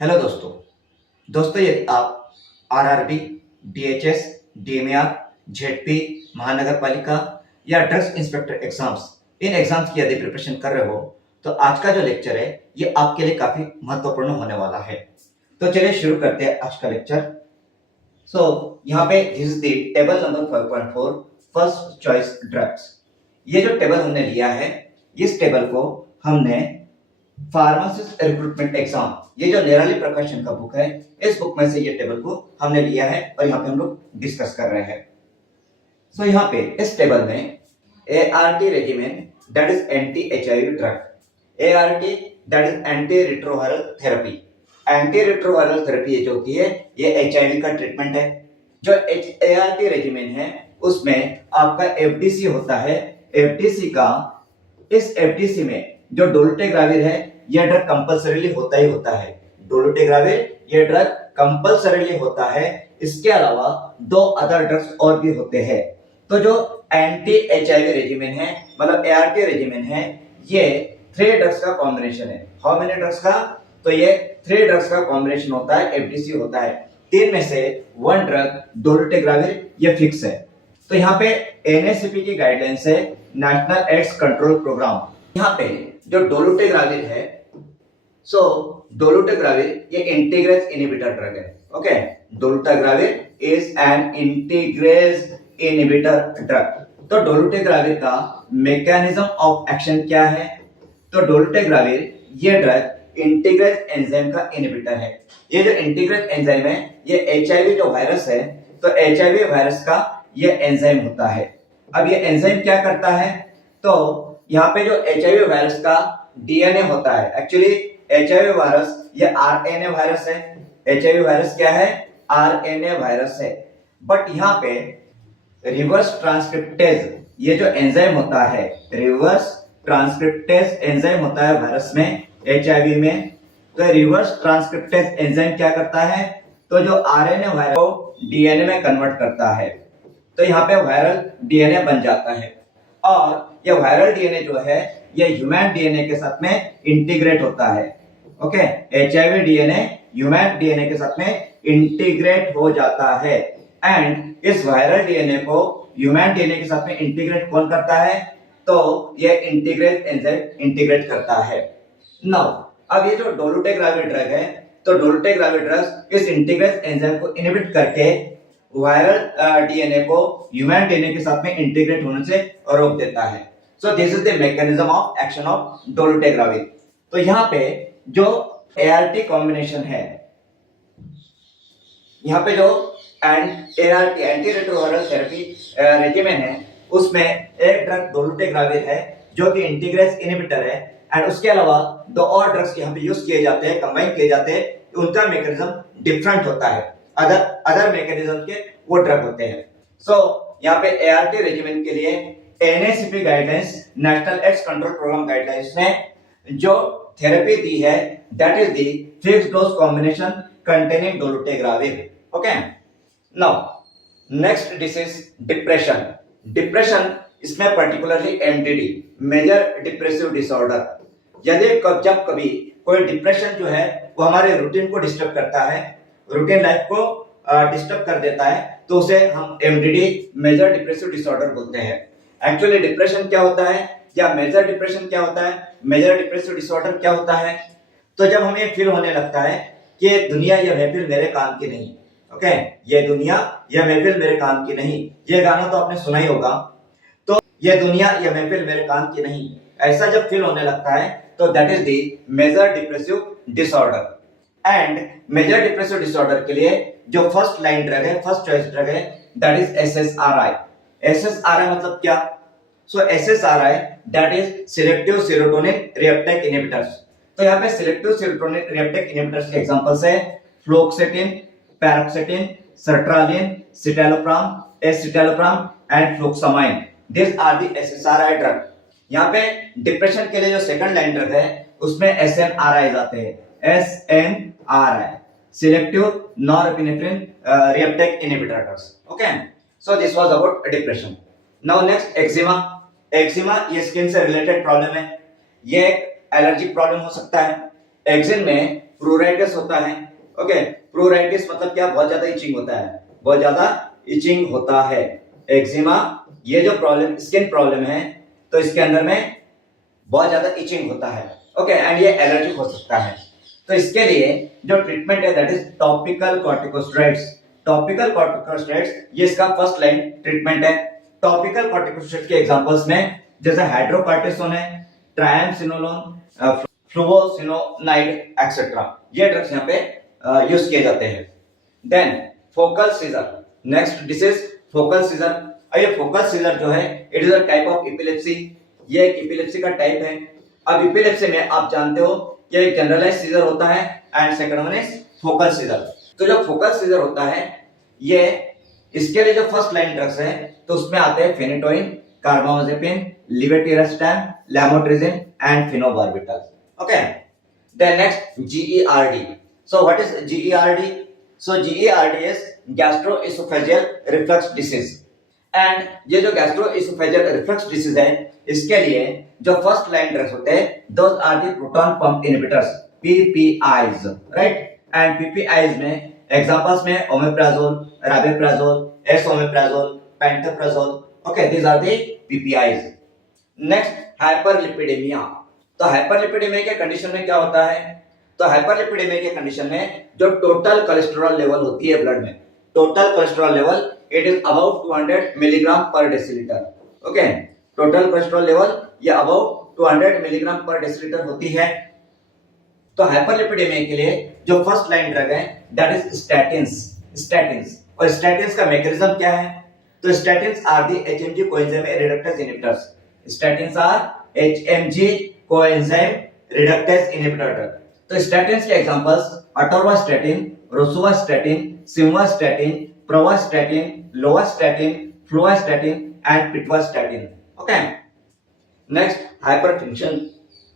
Hello दोस्तों। यदि आप आरआरबी, डीएचएस, डीएमआर, जेडपी, महानगर पालिका या ड्रग्स इंस्पेक्टर एग्जाम्स इन एग्जाम्स की यदि प्रिपरेशन कर रहे हो तो आज का जो लेक्चर है ये आपके लिए काफी महत्वपूर्ण होने वाला है। तो चलिए शुरू करते हैं आज का लेक्चर। यहाँ पे this is the table number 5.4 first choice drugs. ये जो टेबल हमने लिया है इस टेबल को हमने फार्मासिस्ट रिक्रूटमेंट एग्जाम, ये जो निराली प्रकाशन का बुक है इस बुक में से ये टेबल को हमने लिया है और यहाँ पे हम लोग डिस्कस कर रहे हैं। यहाँ पे इस टेबल में ART regimen that is anti HIV drug, ART that is anti retroviral therapy. Anti retroviral therapy ये जो होती है ये HIV का ट्रीटमेंट है। जो ART रेजिमेन है उसमें आपका FDC होता है। FDC का इस FDC में जो डोलोटेग्राविर है यह ड्रग कंपल्सरीली होता ही होता है। डोलोटेग्राविर ये ड्रग कंपल्सरीली होता है। इसके अलावा दो अदर ड्रग्स और भी होते हैं। तो जो एंटी HIV रेजिमेन है मतलब ART रेजिमेन है ये 3 ड्रग्स का कॉम्बिनेशन है। हाउ मेनी ड्रग्स का? तो ये 3 ड्रग्स का कॉम्बिनेशन होता है, FDC होता है। 3 में से 1 ड्रग डोलोटेग्राविर ये फिक्स है। तो यहाँ पे NACP की गाइडलाइंस है, नेशनल एड्स कंट्रोल प्रोग्राम। यहाँ पे जो डोलोटेग्राविर है डोलोटेग्राविर ये इंटीग्रेज इनहिबिटर ड्रग है। Okay, dolutegravir is an integrase inhibitor drug. तो डोलोटेग्राविर का मैकेनिज्म ऑफ एक्शन क्या है? तो डोलोटेग्राविर ये ड्रग इंटीग्रेज एंजाइम का इनहिबिटर है। ये जो इंटीग्रेज एंजाइम है ये HIV जो वायरस है तो HIV वायरस का ये एंजाइम होता है। अब ये एंजाइम क्या करता है? तो यहाँ पे जो HIV वायरस का DNA होता है, एक्चुअली HIV वायरस ये RNA वायरस है। HIV वायरस क्या है? RNA वायरस है। बट यहाँ पे रिवर्स ट्रांसक्रिप्टेज ये जो एंजाइम होता है, रिवर्स ट्रांसक्रिप्टेज एंजाइम होता है वायरस में, HIV में। तो रिवर्स ट्रांसक्रिप्टेज एंजाइम क्या करता है? तो जो RNA वायरस को DNA में कन्वर्ट करता है। तो यहाँ पे वायरल DNA बन जाता है और ये वायरल DNA जो है ये ह्यूमन DNA के साथ में इंटीग्रेट होता है। Okay, HIV DNA human DNA के साथ में इंटीग्रेट हो जाता है। एंड इस वायरल DNA को ह्यूमन DNA के साथ में इंटीग्रेट कौन करता है? तो ये इंटीग्रेट एंजाइम इंटीग्रेट करता है। नाउ अब ये जो डोलोटेग्राविर ड्रग है तो डोलोटेग्राविर ड्रग इस इंटीग्रेट एंजाइम को इनहिबिट करके वायरल DNA को ह्यूमन DNA के साथ में इंटीग्रेट होने से रोक देता है। So this is the mechanism of action of dolutegravir. तो यहाँ पे जो ART कॉम्बिनेशन है, यहाँ पे जो ART anti retroviral therapy regimen है उसमें एक ड्रग डोलोटेग्राविर है जो कि इंटीग्रेज इनहिबिटर है। एंड उसके अलावा 2 और ड्रग्स यहाँ पे यूज किए जाते हैं, कंबाइन किए जाते हैं। उनका मैकेनिज्म डिफरेंट होता है, अदर मैकेनिज्म के वो ड्रग होते हैं। यहाँ पे ART रेजिमेन के लिए NACP guidelines, national AIDS control program guidelines ने जो थेरेपी दी है that is the fixed dose combination containing dolutegravir. Okay, now next disease depression. Depression इसमें particularly MDD, major depressive disorder. यदि जब कभी कोई डिप्रेशन जो है वो हमारे रूटीन को डिस्टर्ब करता है, रूटीन लाइफ को डिस्टर्ब कर देता है तो उसे हम MDD, मेजर डिप्रेसिव डिसऑर्डर बोलते हैं। एक्चुअली डिप्रेशन क्या होता है या मेजर डिप्रेशन क्या होता है, मेजर डिप्रेसिव डिसऑर्डर क्या होता है? तो जब हमें फील होने लगता है कि ये दुनिया या महफिल मेरे काम की नहीं। ओके, ये दुनिया या महफिल मेरे काम की नहीं, ये गाना तो आपने सुना ही होगा। तो ये दुनिया या महफिल मेरे काम की नहीं, ऐसा जब फील होने लगता है तो that is the major depressive disorder. And major depressive disorder के लिए जो फर्स्ट लाइन ड्रग है, फर्स्ट चॉइस ड्रग है दैट इज SSRI। SSRI मतलब क्या? SSRI that is selective serotonin reuptake inhibitors. तो यहाँ पे सिलेक्टिव सेरोटोनिन रिएप्टेक इनहिबिटर्स के एग्जांपल्स है fluoxetine, paroxetine, sertraline, citalopram, escitalopram and fluvoxamine. This are the SSRI drug. यहाँ पे डिप्रेशन के लिए जो सेकंड लाइन ड्रग है उसमें SNRI आते हैं, SNRI, selective norepinephrine reuptake inhibitor drugs. Okay, so this was about depression. Now next eczema. eczema ये स्किन से रिलेटेड प्रॉब्लम है, ये एक एलर्जिक प्रॉब्लम हो सकता है। एक्जिन में प्रूराइटिस होता है। ओके, प्रूराइटिस मतलब क्या, बहुत ज्यादा इचिंग होता है, बहुत ज्यादा इचिंग होता है। एक्जिमा, ये जो प्रॉब्लम स्किन प्रॉब्लम है, तो इसके अंदर में बहुत ज्यादा इचिंग होता है। ओके, एंड ये एलर्जिक हो सकता है। तो इसके लिए जो ट्रीटमेंट है that is topical corticosteroids. Topical corticosteroids ये इसका फर्स्ट लाइन ट्रीटमेंट है। टॉपिकल कॉर्टिकोस्टेरॉइड्स के एग्जांपल्स में जैसे हाइड्रोकॉर्टिसोन है, ट्रायमसिनोलोन, फ्लुवोसिनोनाइड एक्सेट्रा, ये ड्रग्स यहाँ पे यूज किए जाते हैं। Then focal seizure, next disease focal seizure. ये फोकल सीजर जो है it is a type of epilepsy, ये एक एपिलेप्सी का टाइप है। अब एपिलेप्सी में आप जानते हो कि एक जनरलाइज सीजर होता है and second one is focal scissor. तो जो फोकल सीजर होता है ये, इसके लिए जो फर्स्ट लाइन ड्रग्स है तो उसमें आते हैं phenytoin, carbamazepine, levetiracetam, lamotrigine and phenobarbital. Okay, then next GERD। So what is GERD? So GERD is gastroesophageal reflux disease. And ये जो गैस्ट्रोएसोफेजियल रिफ्लक्स डिसीज है इसके लिए जो फर्स्ट लाइन ड्रग्स होते हैं those are the proton pump inhibitors, PPIs, right. And PPIs में examples में omeprazole, rabeprazole, esomeprazole, pantoprazole. Okay, these are the PPIs। Next hyperlipidemia. तो हाइपरलिपिडेमिया के कंडीशन में क्या होता है? तो हाइपरलिपिडेमिया के कंडीशन में जो टोटल कोलेस्ट्रॉल लेवल होती है ब्लड में, total cholesterol level it is about 200 milligram per deciliter. Okay, total cholesterol level ये अबाउट 200 मिलीग्राम पर डेसीलीटर होती है। तो हाइपरलिपिडेमिया के लिए जो फर्स्ट लाइन ड्रग है दैट इज स्टैटिन्स। स्टैटिन्स, और स्टैटिन्स का मैकेनिज्म क्या है? तो statins are the HMG coenzyme reductase inhibitors. Statins are HMG coenzyme reductase inhibitor drug. तो स्टैटिन्स के examples atorvastatin, rosuvastatin, simvastatin, pravastatin, lovastatin, फ्लोवास्टैटिन and पिटवास्टैटिन। Okay, next hypertension,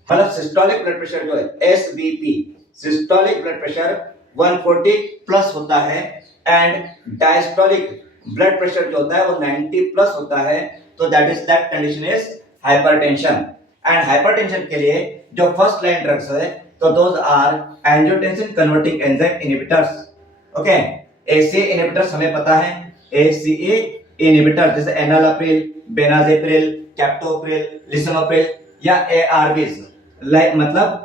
मतलब systolic blood pressure जो है SBP, systolic blood pressure 140 plus होता है and diastolic blood pressure जो होता है वो 90 प्लस होता है, तो that condition is hypertension. And hypertension के लिए जो फर्स्ट लाइन ड्रग्स है तो those are angiotensin converting enzyme inhibitors. Okay, ACE inhibitors हमें पता है, ACE इनहिबिटर जैसे एनालाप्रिल, बेनाजेप्रिल, कैप्टोप्रिल, लिसिनोप्रिल या ARBs, लाइक मतलब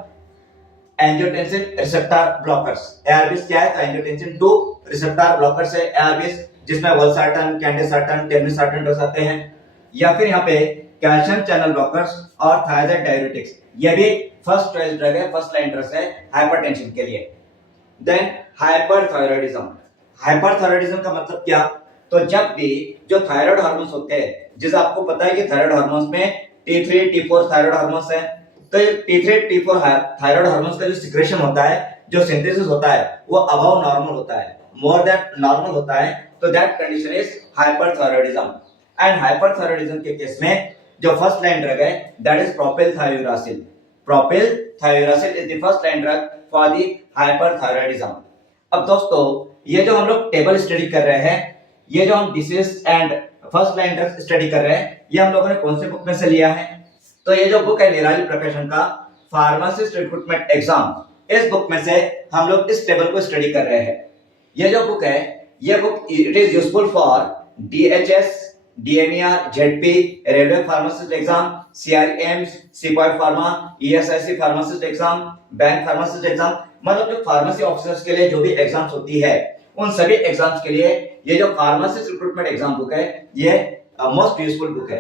एंजियोटेंसिन रिसेप्टर ब्लॉकर्स। ARBs क्या है? तो एंजियोटेंसिन 2 रिसेप्टर ब्लॉकर्स है ARBs, जिसमें वल्सार्टन, कैंडेसार्टन, टेमिसार्टन ड्रग्स आते हैं। या फिर यहाँ पे कैल्शियम चैनल ब्लॉकर्स और थायराइड डाययूरेटिक्स, ये भी फर्स्ट चॉइस ड्रग है, फर्स्ट लाइन ड्रग्स है हाइपरटेंशन के लिए। Then hyperthyroidism. हाइपरथायराइडिज्म का मतलब क्या? तो जब भी जो थायराइड हार्मोन्स होते हैं, जैसे आपको पता है कि थायराइड हार्मोन्स में T3, T4 थायराइड हार्मोन्स है, तो ये T3, T4 थायराइड हार्मोन्स का जो सिक्रेशन होता है, जो सिंथेसिस होता है वो अबव नॉर्मल होता है, मोर देन नॉर्मल होता है, तो that condition is hyperthyroidism. And hyperthyroidism के केस में जो फर्स्ट लाइन ड्रग है that is propylthiouracil. Propylthiouracil is the first line drug for the hyperthyroidism. अब दोस्तों ये जो हम लोग टेबल स्टडी कर रहे हैं, ये जो हम disease and first line drugs study कर रहे हैं, ये हम लोगों ने कौन से बुक में से लिया है? तो ये जो बुक है निराली प्रकाशन का फार्मासिस्ट रिक्रूटमेंट एग्जाम, इस बुक में से हम लोग इस टेबल को स्टडी कर रहे हैं। ये जो बुक है, ये book it is useful for DHS, DMER, ZP, railway pharmacist exam, CREMs, सिपाही pharma, ESIC pharmacist exam, bank pharmacist exam, मतलब जो फार्मेसी ऑफिसर्स के लिए जो भी एग्जाम्स होती है उन सभी एग्जाम्स के लिए ये जो फार्मासिस्ट रिक्रूटमेंट एग्जाम बुक है ये मोस्ट यूजफुल बुक है।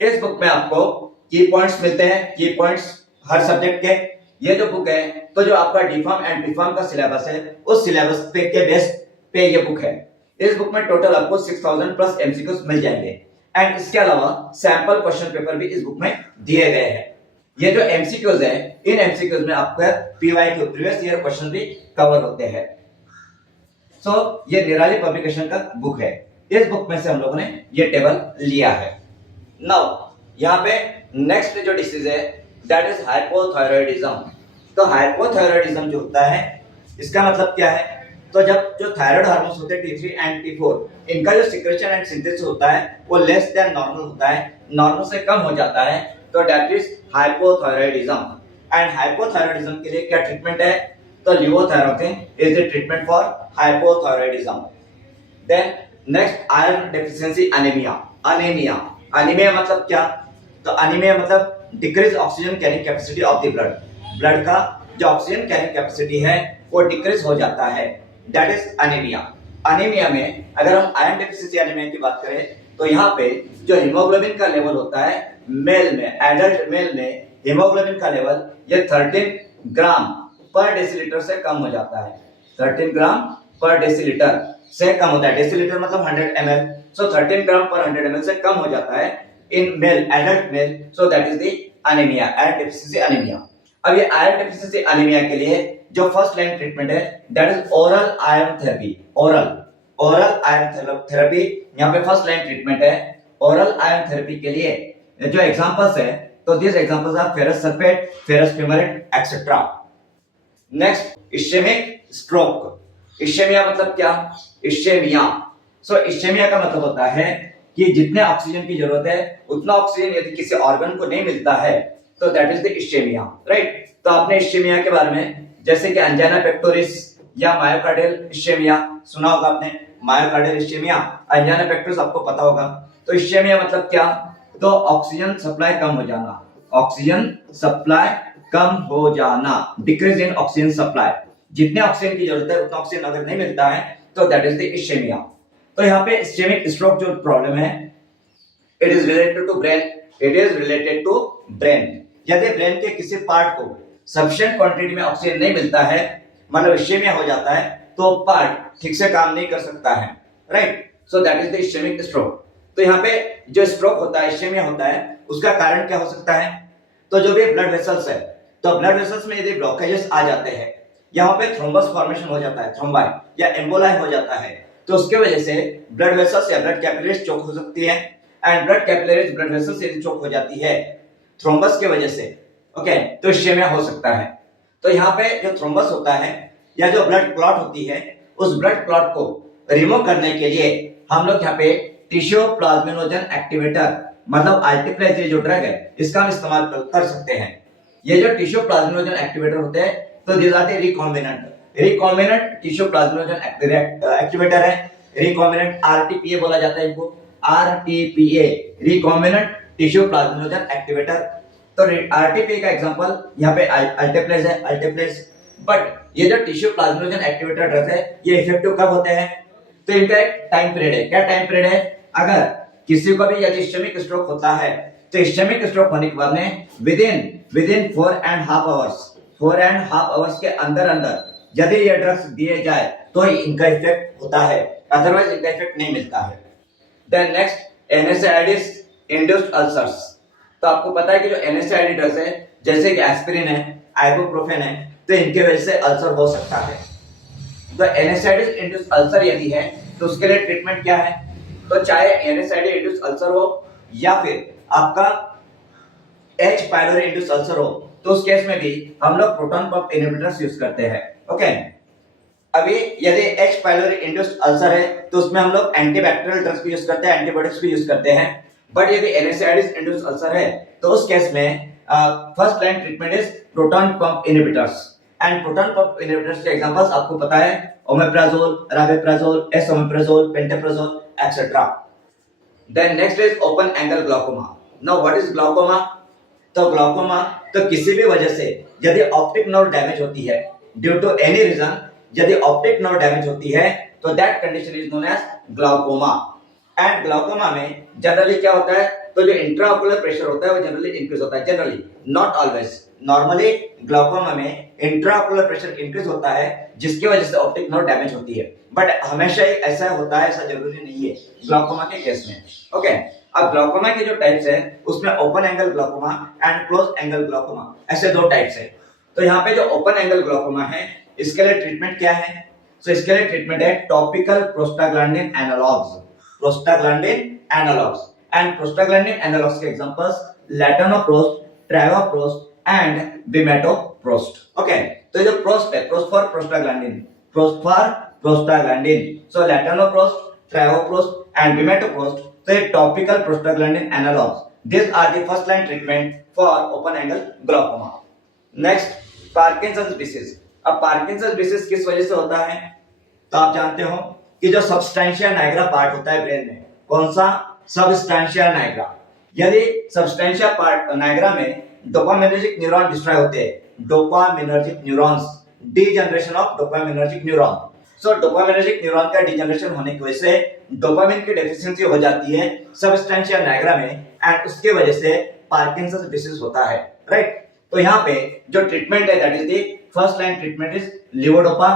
इस बुक में आपको की पॉइंट्स मिलते हैं, की पॉइंट्स हर सब्जेक्ट के। ये जो बुक है तो जो आपका डीफार्म एंड बीफार्म का सिलेबस है उस सिलेबस पे के बेस पे ये बुक है। इस बुक में टोटल आपको 6000 प्लस एमसीक्यूज मिल जाएंगे एंड इसके अलावा सैंपल क्वेश्चन पेपर भी इस बुक में दिए गए हैं। ये जो एमसीक्यूज है इन एमसीक्यूज में आपका PYQ प्रीवियस ईयर क्वेश्चन भी कवर होते हैं। सो ये निराली पब्लिकेशन का बुक है, इस बुक में से हम लोगों ने ये टेबल लिया है। नाउ यहाँ पे नेक्स्ट जो डिसीज है दैट इज हाइपोथायराइडिज्म। तो हाइपोथायराइडिज्म जो होता है इसका मतलब क्या है? तो जब जो थायराइड हार्मोन्स होते हैं T3 एंड T4 इनका जो सिक्रेशन एंड सिंथेसिस होता है वो लेस देन नॉर्मल होता है, नॉर्मल से कम हो जाता है, तो that is hypothyroidism. And hypothyroidism के लिए क्या ट्रीटमेंट है? तो levothyroxine is the treatment for hypothyroidism. Then next iron deficiency anemia. Anemia मतलब क्या? तो anemia मतलब decrease oxygen carrying capacity of the blood का जो ऑक्सीजन कैरिंग कैपेसिटी है वो डिक्रीज हो जाता है, दैट इज अनीमिया में अगर हम आयरन डेफिशिएंसी एनीमिया की बात करें तो यहाँ पे जो हीमोग्लोबिन का लेवल होता है मेल में, एडल्ट मेल में हीमोग्लोबिन का लेवल ये 13 ग्राम पर डेसीलीटर से कम हो जाता है। 13 ग्राम पर डेसीलीटर से कम होता है, डेसीलीटर मतलब 100 ml, सो 13 ग्राम पर 100 ml से कम हो जाता है in male, adult male, so that is the anemia, iron deficiency anemia. अब ये आयरन डेफिशिएंसी अनीमिया के लिए जो फर्स्ट लाइन ट्रीटमेंट है that is oral iron therapy. Oral iron therapy यहाँ पे फर्स्ट लाइन ट्रीटमेंट है। ओरल आयरन थेरेपी के लिए जो एग्जांपल्स है तो this examples are ferrous sulphate, ferrous fumarate etcetera. Next ischemic stroke. Ischemia मतलब क्या? इश्केमिया, सो इश्केमिया का मतलब होता है कि जितने ऑक्सीजन की जरूरत है उतना ऑक्सीजन यदि किसी ऑर्गन को नहीं मिलता है तो दैट इज द इश्केमिया, राइट। तो आपने इश्केमिया के बारे में जैसे कि एंजाइना पेक्टोरिस या मायोकार्डियल इश्केमिया सुना होगा आपने, मायोकार्डियल इश्केमिया, एंजाइना पेक्टोरिस आपको पता होगा। तो इश्केमिया मतलब क्या? तो ऑक्सीजन सप्लाई कम हो जाना, ऑक्सीजन सप्लाई कम हो जाना, डिक्रीज इन ऑक्सीजन सप्लाई, जितने ऑक्सीजन की जरूरत है उतना ऑक्सीजन अगर नहीं मिलता है तो दैट इज द इश्केमिया। तो यहाँ पे इश्केमिक स्ट्रोक जो प्रॉब्लम है it is related to brain, it is related to brain. यदि ब्रेन के किसी पार्ट को सफिशिएंट क्वांटिटी में ऑक्सीजन नहीं मिलता है, मतलब इश्केमिया हो जाता है, तो पार्ट ठीक से काम नहीं कर सकता है, right. So that is the ischaemic stroke. तो यहाँ पे जो स्ट्रोक होता है, इश्केमिया होता है, उसका कारण क्या हो सकता है? तो जो भी ब्लड वेसल्स है, तो ब्लड वेसल्स में यदि ब्लॉकेजेस आ जाते हैं, यहाँ पे थ्रोम्बस फॉर्मेशन हो जाता है, थ्रोम्बाई या एम्बोलाई हो जाता है, तो उसके वजह से ब्लड वेसल्स या ब्लड कैपिलरीज चोक हो सकती है। And blood capillaries blood vessels यदि चोक हो जाती है थ्रोम्बस की वजह से, ओके, तो इश्केमिया हो सकता है। तो यहाँ पे जो थ्रोम्बस होता है या जो ब्लड क्लॉट होती है, उस ब्लड क्लॉट को रिमूव करने के लिए हम लोग यहाँ पे टिश्यू प्लाज्मिनोजन एक्टिवेटर मतलब अल्टीप्लेज ये जो ड्रग है इसका हम इस्तेमाल कर सकते हैं। ये जो टिश्यू प्लाज्मिनोजन एक्टिवेटर होते हैं तो this are the recombinant tissue plasminogen activator है। रिकॉम्बिनेंट आरटीपीए बोला जाता है इनको, rtPA, recombinant tissue plasminogen activator. तो आरटीपीए का एग्जांपल यहाँ पे अल्टीप्लेज है, अल्टीप्लेज। बट ये जो टिश्यू प्लाज्मिनोजन एक्टिवेटर ड्रग है ये इफेक्टिव कब होते हैं? तो इनका एक टाइम पीरियड है। क्या टाइम पीरियड है? अगर किसी को भी यदि इश्केमिक स्ट्रोक होता है तो इश्केमिक स्ट्रोक होने के बाद में विदिन 4.5 आवर्स के अंदर यदि ये ड्रग्स दिए जाए तो इनका इफेक्ट होता है, अदरवाइज इनका इफेक्ट नहीं मिलता है। Then next NSAID induced ulcers. तो आपको पता है कि जो एनएसएआईडी ड्रग्स है जैसे कि एस्पिरिन है, आइबुप्रोफेन है, तो इनके वजह से अल्सर हो सकता है। तो एनएसएआईडी इंड्यूस्ड अल्सर यदि है तो उसके लिए ट्रीटमेंट क्या है? तो चाहे एनएसआईडी इंड्यूस्ड अल्सर हो या फिर आपका एच पाइलोरी इंड्यूस्ड अल्सर हो, तो उस केस में भी हम लोग प्रोटॉन पंप इनहिबिटर्स यूज करते हैं, ओके। अभी यदि एच पाइलोरी इंड्यूस्ड अल्सर है तो उसमें हम लोग एंटीबैक्टीरियल ड्रग्स भी यूज करते हैं, एंटीबायोटिक्स भी यूज करते हैं। बट यदि एनएसआईडी इंड्यूस्ड अल्सर है तो उस केस में first line treatment is proton pump inhibitors. And proton pump inhibitors के एग्जांपल्स आपको पता है, omeprazole, rabeprazole, esomeprazole, pantoprazole etcetera. Then next is open angle glaucoma. Now what is glaucoma? तो glaucoma तो किसी भी वजह से यदि ऑप्टिक नर्व डैमेज होती है, ड्यू टू एनी रीजन यदि ऑप्टिक नर्व डैमेज होती है तो that condition is known as glaucoma. And glaucoma में जनरली क्या होता है? तो जो इंट्राओकुलर प्रेशर होता है वो जनरली इंक्रीज होता है, generally, not always. Normally glaucoma में इंट्राओकुलर प्रेशर इंक्रीज होता है जिसकी वजह से ऑप्टिक नर्व डैमेज होती है, बट हमेशा ऐसा होता है, ऐसा जरूरी नहीं है ग्लाउकोमा के केस में, ओके। अब ग्लाउकोमा के जो टाइप्स है उसमें open angle glaucoma and close angle glaucoma, ऐसे दो टाइप्स है। तो यहाँ पे जो ओपन एंगल ग्लाउकोमा है इसके लिए ट्रीटमेंट क्या है? तो इसके लिए ट्रीटमेंट है topical prostaglandin analogues, and prostaglandin analogues के एग्जांपल्स लैटनोप्रोस्ट, ट्राइवाप्रोस्ट एंड बिमेटोप्रोस्ट, ओके। तो जो प्रोस्ट है, प्रोस्ट फॉर प्रोस्टाग्लैंडिन, सो लैटनोप्रोस्ट, ट्राइवाप्रोस्ट एंड बिमेटोप्रोस्ट, तो ये topical prostaglandin analogues, these are the first line treatment for open angle glaucoma. Next, Parkinson's disease. अब पार्किंसंस डिसीज किस वजह से होता है? तो आप जानते हो कि जो सबस्टेंशिया नाइग्रा पार्ट होता है ब्रेन में, कौन सा? Substantia nigra. यदि सबस्टेंशिया पार्ट नाइग्रा में डोपामिनर्जिक न्यूरॉन डिस्ट्रॉय होते हैं, dopaminergic neurons, degeneration of dopaminergic neuron. So dopaminergic neuron का डीजनरेशन होने की वजह से डोपामिन की डेफिशिएंसी हो जाती है सबस्टेंशिया नाइग्रा में, एंड उसके वजह से पार्किंसंस डिसीज होता है, राइट? तो यहाँ पे जो ट्रीटमेंट है, that is the first line treatment is levodopa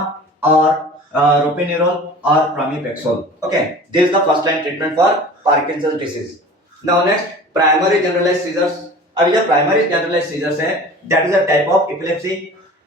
और रोपिनेरोल और pramipexole. Okay, this is the first line treatment for Parkinson's disease. Now next, primary generalized seizures. अब ये प्राइमरी जनरलाइज्ड सीजर्स है, that is a type of epilepsy.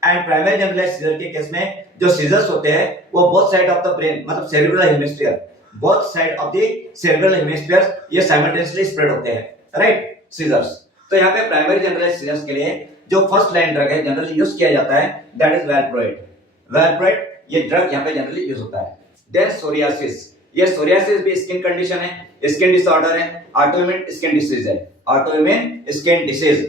And primary generalized seizure के case में जो seizures होते हैं वो both side of the brain, मतलब cerebral hemisphere, both side of the cerebral hemisphere ये साइमल्टेनियसली स्प्रेड होते हैं, राइट? सीजर्स। तो यहाँ पे प्राइमरी जनरलाइज्ड सीजर्स के लिए जो फर्स्ट लाइन ड्रग है जनरली यूज किया जाता है, दैट इज वैल्प्रोएट। वैल्प्रोएट ये ड्रग यहाँ पे जनरली यूज होता है। देन सोरियासिस, ये सोरियासिस भी स्किन कंडीशन है, स्किन डिसऑर्डर है, ऑटोइम्यून स्किन डिसीज है, autoimmune skin disease.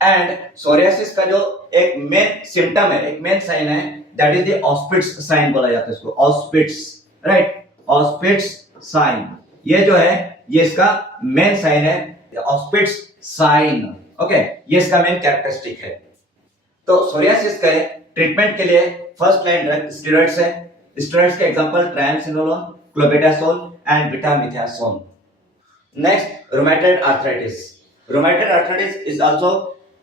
And psoriasis का जो एक मेन सिम्टम है, एक मेन साइन है, दैट इज द ऑस्पिट्स साइन बोला जाता है इसको, ऑस्पिट्स, राइट? ऑस्पिट्स साइन, ये जो है ये इसका मेन साइन है, ऑस्पिट्स साइन। ओके, ये इसका मेन कैरेक्टरिस्टिक है। तो सोरियासिस के ट्रीटमेंट के लिए फर्स्ट लाइन ड्रग स्टेरॉइड्स है। स्टेरॉइड्स के example triamcinolone, clobetasol and betamethasone. Next, rheumatoid arthritis. Rheumatoid arthritis is also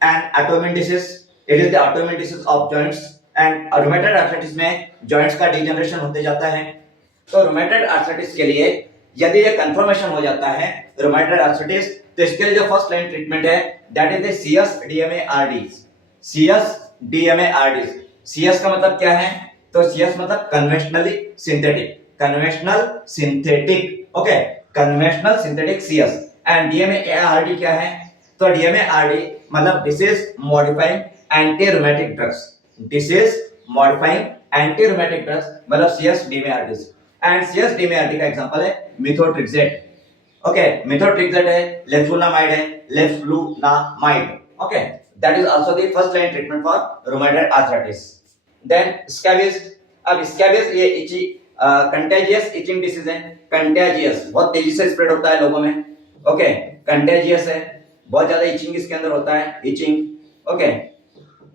an autoimmune disease. It is the autoimmune disease of joints, and rheumatoid arthritis में joints का degeneration होते जाता है। तो rheumatoid arthritis के लिए यदि ये कंफर्मेशन हो जाता है रूमेटॉइड आर्थराइटिस, तो इसके लिए जो फर्स्ट लाइन ट्रीटमेंट है, that is the CS DMA RD. CS DMA RD. CS का मतलब क्या है? तो सीएस मतलब conventionally synthetic, conventional synthetic. Okay, conventional synthetic CS. And DMA RD क्या है? तो डीएमए आरडी मतलब disease modifying anti rheumatic drugs, disease modifying anti rheumatic drugs मतलब CS DMA RD. And CS DMA RD का example है methotrexate. Okay, methotrexate है, leflunomide है, लेफ्लुनामाइड। Okay, that is also the first line treatment for rheumatoid arthritis. Then scabies. अब scabies ये itchy contagious itching disease है, contagious, बहुत तेजी से स्प्रेड होता है लोगों में। ओके, कंटेजियस है, बहुत ज्यादा इचिंग इसके अंदर होता है, इचिंग। ओके,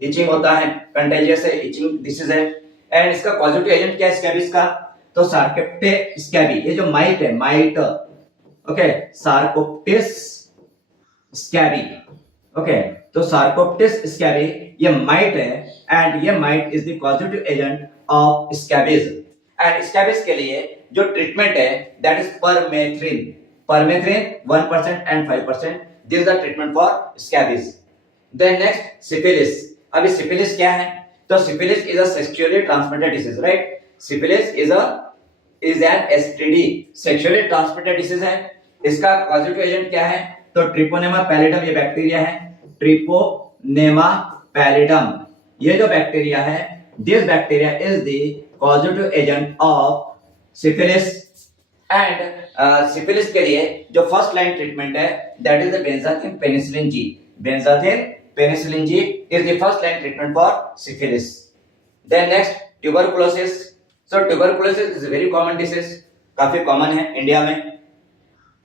इचिंग होता है, कंटेजियस है, इचिंग डिसीज है। एंड इसका पॉजिटिव एजेंट क्या है स्कैबिज का? तो सार्कोप्टेस स्कैबी, ये जो माइट है, mite, okay, sarcoptes scabiei. Okay, तो सार्कोप्टेस स्कैबी ये माइट है, एंड ये mite is the positive agent of scabies. And scabies के लिए जो ट्रीटमेंट है, that is permethrin. Permethrin 1% and 5%, this is the treatment for scabies. Then next, syphilis. अभी syphilis क्या है? तो syphilis is a sexually transmitted disease, right? Syphilis is an STD, sexually transmitted disease है। इसका पॉजिटिव एजेंट क्या है? तो treponema pallidum ये बैक्टीरिया है, ट्रिपोनेमा पैलिडम ये जो बैक्टीरिया है, this bacteria is the positive agent of syphilis. And syphilis के लिए जो फर्स्ट लाइन ट्रीटमेंट है, that is the benzathine penicillin G. Benzathine penicillin G is the first line treatment for syphilis. Then next, tuberculosis. So tuberculosis is very common disease, काफी common है India में।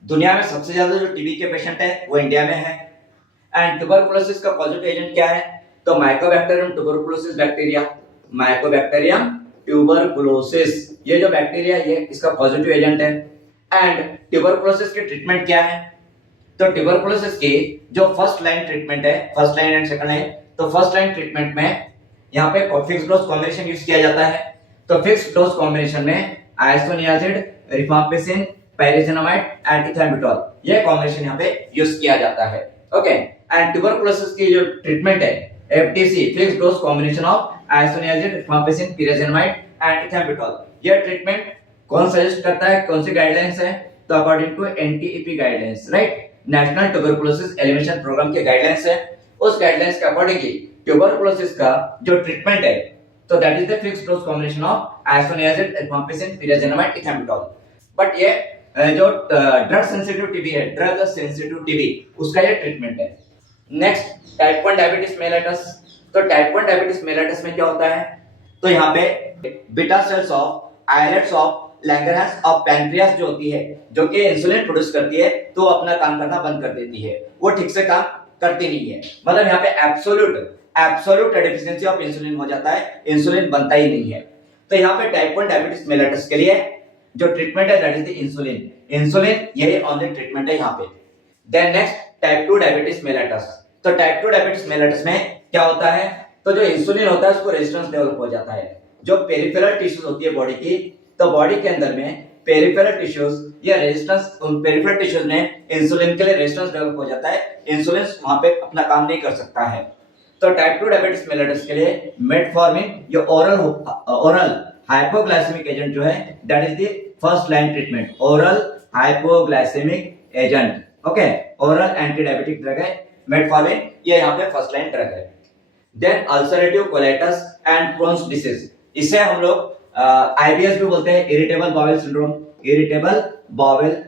दुनिया में सबसे ज्यादा जो टीबी के पेशेंट है वो इंडिया में है। एंड ट्यूबरकुलोसिस का पॉजिटिव एजेंट क्या है? तो Mycobacterium tuberculosis bacteria, Mycobacterium tuberculosis ये जो बैक्टीरिया ये इसका पॉजिटिव एजेंट है। एंड ट्यूबरकुलोसिस की ट्रीटमेंट क्या है? तो ट्यूबरकुलोसिस की जो फर्स्ट लाइन ट्रीटमेंट है, first line and second line, तो फर्स्ट लाइन ट्रीटमेंट में यहाँ पे फिक्स्ड डोज कॉम्बिनेशन यूज किया जाता है। तो फिक्स्ड डोज कॉम्बिनेशन में isoniazid, rifampicin, pyrazinamide and ethambutol ये कॉम्बिनेशन यहाँ पे यूज किया जाता है। ओके, एंड ट्यूबरकुलोसिस की जो ट्रीटमेंट है, FTC, fixed dose combination of isoniazid, rifampicin, pyrazinamide and ethambutol. ये ट्रीटमेंट कौन सजेस्ट करता है, कौन सी गाइडलाइंस है? तो according to NTEP guidelines, right? National tuberculosis elimination program के गाइडलाइंस है। उस गाइडलाइंस के अकॉर्डिंगली ट्यूबरकुलोसिस का जो ट्रीटमेंट है, तो that is the fixed dose combination of isoniazid, rifampicin, pyrazinamide, ethambutol. But ये जो ड्रग सेंसिटिव टीबी है, ड्रग सेंसिटिव टीबी, उसका ये ट्रीटमेंट है। Next, type 1 diabetes mellitus. तो टाइप 1 डायबिटीज मेलिटस में क्या होता है? तो यहाँ पे beta cells of islets of Langerhans of pancreas जो होती है, जो कि इंसुलिन प्रोड्यूस करती है, तो अपना काम करना बंद कर देती है, वो ठीक से काम करती नहीं है। मतलब यहाँ पे एब्सोल्यूट डेफिशिएंसी ऑफ इंसुलिन हो जाता है, इंसुलिन बनता ही नहीं है। तो यहाँ पे टाइप 1 डायबिटीज मेलिटस के लिए जो ट्रीटमेंट है दैट इज द इंसुलिन यही ओनली ट्रीटमेंट है यहाँ पे। Then next type 2 diabetes mellitus. तो टाइप 2 डायबिटीज मेलिटस में क्या होता है, तो जो इंसुलिन होता है उसको रेजिस्टेंस डेवलप हो जाता है। जो पेरिफेरल टिश्यूज होती है बॉडी की, तो बॉडी के अंदर में पेरिफेरल टिश्यूज या रेजिस्टेंस, पेरिफेरल टिश्यूज में इंसुलिन के लिए रेजिस्टेंस डेवलप हो जाता है, इंसुलिन वहां पे अपना काम नहीं कर सकता है। तो टाइप 2 डायबिटीज मेलिटस के लिए मेटफॉर्मिन या ओरल हाइपोग्लाइसेमिक एजेंट जो है that is the first line treatment, oral hypoglycaemic agent. Okay, oral anti diabetic drug है मेटफॉर्मिन, ये यहाँ पे फर्स्ट लाइन ड्रग है। Then ulcerative colitis and Crohn's disease, इसे हम लोग आईबीएस भी बोलते हैं, इरिटेबल बाउल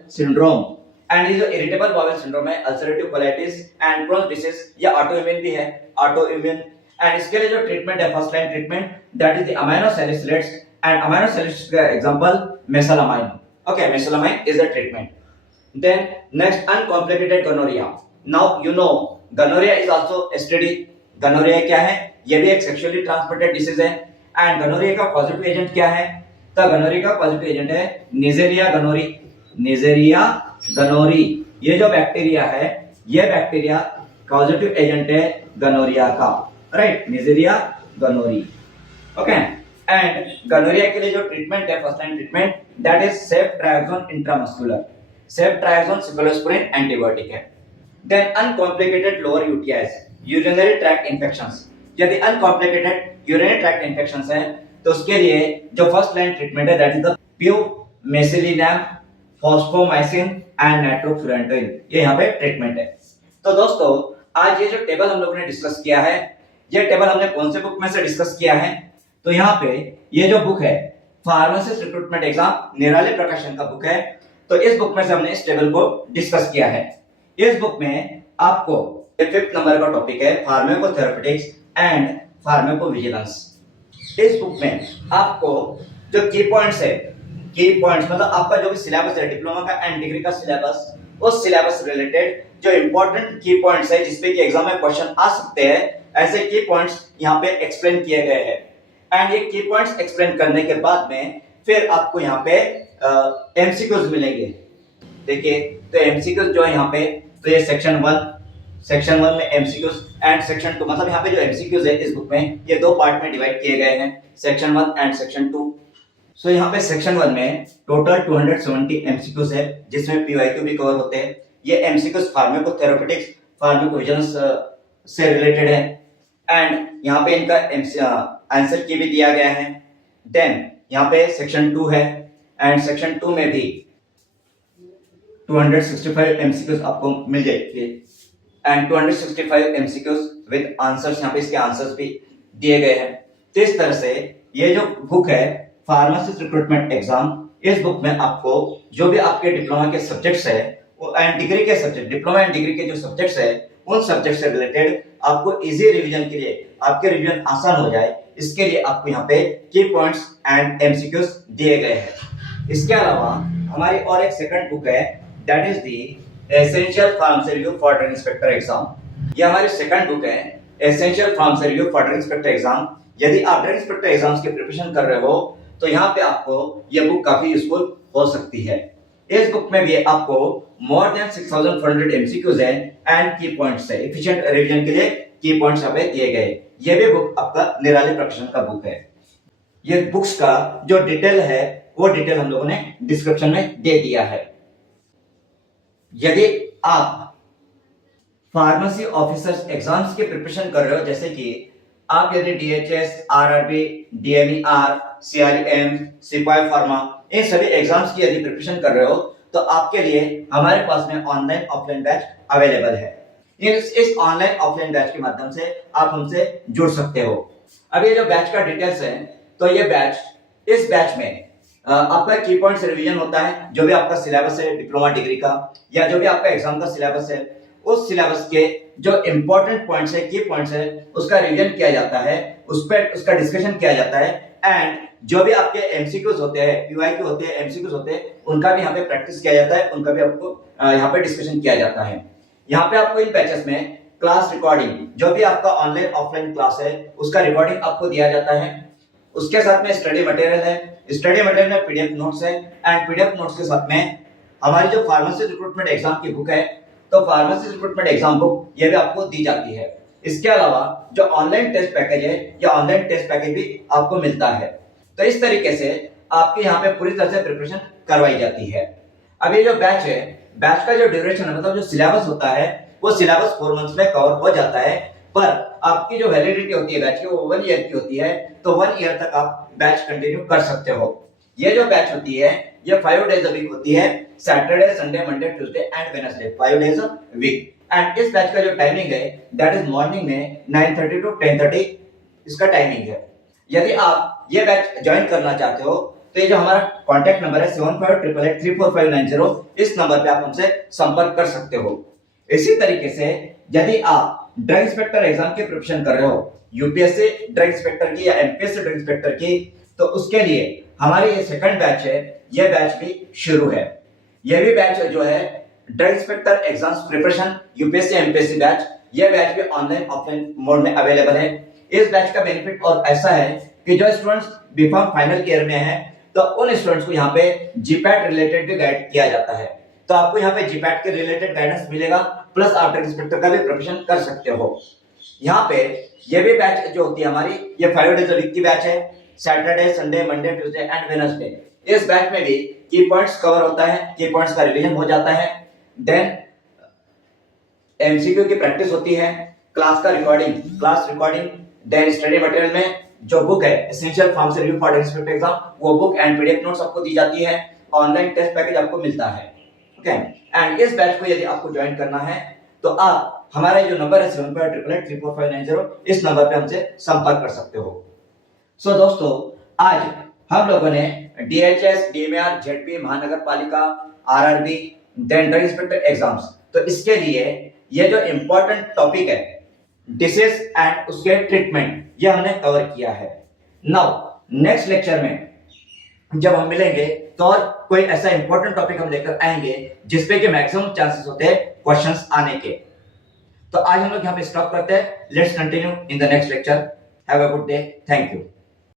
सिंड्रोम। एंड ये जो इरिटेबल बाउल सिंड्रोम है, ulcerative colitis and Crohn's disease, ये ऑटोइम्यून भी है, ऑटोइम्यून। एंड इसके लिए जो ट्रीटमेंट है, first line treatment that is the amino salicylates, and amino salicylates का example mesalamine. Okay, mesalamine is the treatment. Then next uncomplicated gonorrhoea. Now you know gonorrhoea is also STD. Gonorrhoea क्या है, ये भी एक sexually transmitted disease है। And gonorrhoea का positive agent क्या है, तो गोनोरिया का पॉजिटिव एजेंट है निजेरिया गोनोरी। ये जो बैक्टीरिया है, ये बैक्टीरिया पॉजिटिव एजेंट है गोनोरिया का, right, Neisseria gonorrhoeae. Okay, and gonorrhoea के लिए जो ट्रीटमेंट है, first line treatment that is ceftriaxone intramuscular, ceftriaxone cyclosporin antibiotic है। Then uncomplicated lower UTIs, urinary tract infections. यदि अनकॉम्प्लिकेटेड यूरिनरी ट्रैक्ट इंफेक्शंस है तो उसके लिए जो फर्स्ट लाइन ट्रीटमेंट है that is the pivmecillinam, fosfomycin and nitrofurantoin, ये यहाँ पे ट्रीटमेंट है। तो दोस्तों, आज ये जो टेबल हम लोगों ने डिस्कस किया है, ये टेबल हमने कौन से बुक में से डिस्कस किया है, तो यहाँ पे ये जो बुक है फार्मासिस्ट रिक्रूटमेंट एग्जाम निराले प्रकाशन का बुक है, तो इस बुक में से हमने इस टेबल को डिस्कस किया है। इस बुक में आपको 5th नंबर का टॉपिक है फार्माकोथेरेपेटिक्स एंड फार्माकोविजिलेंस। इस बुक में आपको जो की पॉइंट्स है, की पॉइंट्स मतलब आपका जो भी सिलेबस है डिप्लोमा का एंड डिग्री का सिलेबस, उस सिलेबस रिलेटेड जो इंपॉर्टेंट की पॉइंट्स है जिसपे कि एग्जाम में क्वेश्चन आ सकते हैं, ऐसे की पॉइंट्स यहाँ पे एक्सप्लेन किए गए हैं। एंड ये की पॉइंट्स एक्सप्लेन करने के बाद में फिर आपको यहाँ पे एमसीक्यूज मिलेंगे। देखिए, तो एमसीक्यूज जो है यहाँ पे, तो ये सेक्शन 1 में एमसीक्यूज एंड सेक्शन 2, मतलब यहाँ पे जो एमसीक्यूज है इस बुक में ये दो पार्ट में डिवाइड किए गए हैं, सेक्शन 1 एंड सेक्शन 2। सो यहाँ पे सेक्शन 1 में टोटल 270 एमसीक्यूज है जिसमें पीवाईक्यू भी कवर होते हैं। ये एमसीक्यूज फार्माकोथेरेपेटिक्स, फार्माकोविजिलेंस से रिलेटेड है एंड यहाँ पे इनका आंसर की भी दिया गया है। देन यहाँ पे सेक्शन 2 है एंड सेक्शन 2 में भी 265 एमसीक्यूज आपको मिल जाएंगे एंड 265 एमसीक्यूज विद आंसर्स, यहाँ पे इसके आंसर्स भी दिए गए हैं। तो इस तरह से ये जो बुक है फार्मासिस्ट रिक्रूटमेंट एग्जाम, इस बुक में आपको जो भी आपके डिप्लोमा के सब्जेक्ट्स है एंड डिग्री के सब्जेक्ट, डिप्लोमा एंड डिग्री के जो सब्जेक्ट्स है उन सब्जेक्ट से रिलेटेड आपको इजी रिवीजन के लिए, आपके रिवीजन आसान हो जाए, इसके लिए आपको यहाँ पे की पॉइंट्स एंड एमसीक्यूज दिए गए हैं। इसके अलावा हमारी और एक सेकंड बुक है that is the essential pharmacy review for drug inspector exam. ये हमारी सेकंड बुक है, essential pharmacy review for drug inspector exam. यदि आप ड्रग इंस्पेक्टर एग्जाम्स की प्रिपरेशन कर रहे हो तो यहाँ पे आपको ये बुक काफी यूजफुल हो सकती है। इस बुक में भी आपको मोर देन 6400 एमसीक्यूज है एंड की पॉइंट्स है, एफिशिएंट रिवीजन के लिए की पॉइंट्स यहाँ पे दिए गए। ये भी बुक आपका निराली प्रकाशन का बुक है। ये बुक्स का जो डिटेल है वो डिटेल हम लोगों ने डिस्क्रिप्शन में दे दिया है। यदि आप फार्मेसी ऑफिसर्स एग्जाम्स की प्रिपरेशन कर रहे हो, जैसे कि आप यदि डीएचएस, आरआरबी, डीएमईआर, सीआरएम, सिपाही फार्मा, इन सभी एग्जाम्स की यदि प्रिपरेशन कर रहे हो तो आपके लिए हमारे पास में ऑनलाइन ऑफलाइन बैच अवेलेबल है। इस ऑनलाइन ऑफलाइन बैच के माध्यम से आप हमसे जुड़ सकते हो। अब ये जो बैच का डिटेल्स है, तो ये बैच, इस बैच में आपका की पॉइंट्स रिवीजन होता है, जो भी आपका सिलेबस है डिप्लोमा डिग्री का या जो भी आपका एग्जाम का सिलेबस है, उस सिलेबस के जो इंपॉर्टेंट पॉइंट्स है, की पॉइंट्स है, उसका रिवीजन किया जाता है। उस पर उसका डिस्कशन किया जाता है। एंड जो भी आपके एमसीक्यूज होते हैं, पीवाईक्यू होते हैं, एमसीक्यूज होते हैं, उनका भी यहाँ पे प्रैक्टिस किया जाता है, उनका भी आपको यहाँ पे डिस्कशन किया जाता है। यहाँ पे आपको इन बैचेस में क्लास रिकॉर्डिंग, जो भी आपका ऑनलाइन ऑफलाइन क्लास है उसका रिकॉर्डिंग आपको दिया जाता है। उसके साथ में स्टडी मटेरियल है, स्टडी मटेरियल में पीडीएफ नोट्स है, एंड पीडीएफ नोट्स के साथ में हमारी जो फार्मेसी रिक्रूटमेंट एग्जाम की बुक है, तो फार्मेसी रिक्रूटमेंट एग्जाम बुक ये भी आपको दी जाती है। इसके अलावा जो ऑनलाइन टेस्ट पैकेज है या ऑनलाइन टेस्ट पैकेज भी आपको मिलता है। तो इस तरीके से आपके यहाँ पे पूरी तरह से प्रिपरेशन करवाई जाती है। अब ये जो बैच है, बैच का जो ड्यूरेशन है, मतलब जो सिलेबस होता है, वो सिलेबस 4 मंथ्स में कवर हो जाता है, पर आपकी जो वैलिडिटी होती है बैच की, वो 1 ईयर की होती है। तो 1 ईयर तक आप बैच कंटिन्यू कर सकते हो। ये जो बैच होती है ये 5 डेज अ वीक होती है, Saturday, Sunday, Monday, Tuesday and Wednesday, 5 days a week. And इस बैच का जो टाइमिंग है दैट इज मॉर्निंग में 9:30 टू 10:30 इसका टाइमिंग है। यदि आप ये बैच ज्वाइन करना चाहते हो तो ये जो हमारा कॉन्टैक्ट नंबर है 7588834590, इस नंबर पे आप हमसे संपर्क कर सकते हो। इसी तरीके से यदि आप ड्रग इंस्पेक्टर एग्जाम की प्रिपरेशन कर रहे हो, यूपीएससी ड्रग इंस्पेक्टर की या एमपीएससी ड्रग इंस्पेक्टर की, तो उसके लिए हमारी ये सेकंड बैच है, ये बैच भी शुरू है। ये भी बैच जो है drug inspector exams preparation UPSC MPSC batch, ये बैच भी ऑनलाइन ऑफलाइन मोड में अवेलेबल है। इस बैच का बेनिफिट और ऐसा है कि जो स्टूडेंट्स बीफार्म फाइनल ईयर में है, तो उन स्टूडेंट्स को यहाँ पे जीपैट रिलेटेड भी गाइड किया जाता है। तो आपको यहाँ पे जीपैट के रिलेटेड गाइडेंस मिलेगा, प्लस आप ड्रग इंस्पेक्टर का भी प्रिपरेशन कर सकते हो। यहाँ पे ये भी बैच जो होती है हमारी, ये 5 डेज अ वीक की बैच है, Saturday, Sunday, Monday, Tuesday and Wednesday. इस बैच में भी की पॉइंट्स कवर होता है, की पॉइंट्स का रिवीजन हो जाता है, देन एमसीक्यू की प्रैक्टिस होती है, class recording, then study material में जो बुक है essential pharmacy review for inspector exam, वो बुक एंड पीडीएफ नोट्स आपको दी जाती है, ऑनलाइन टेस्ट पैकेज आपको मिलता है। ओके, एंड इस बैच को यदि आपको ज्वाइन करना है तो आप हमारा जो नंबर है 7588834590, इस नंबर पे हमसे संपर्क कर सकते हो। सो दोस्तों, आज हम लोगों ने डीएचएस, डीएमआर, जेडपी, महानगर पालिका, RRB, then drug inspector exams, तो इसके लिए ये जो इंपॉर्टेंट टॉपिक है डिसीज एंड उसके ट्रीटमेंट, ये हमने कवर किया है। नाउ नेक्स्ट लेक्चर में जब हम मिलेंगे तो और कोई ऐसा इंपॉर्टेंट टॉपिक हम लेकर आएंगे जिसपे कि मैक्सिमम चांसेस होते हैं क्वेश्चंस आने के। तो आज हम लोग यहाँ पे स्टॉप करते हैं। Let's continue in the next lecture. Have a good day, thank you.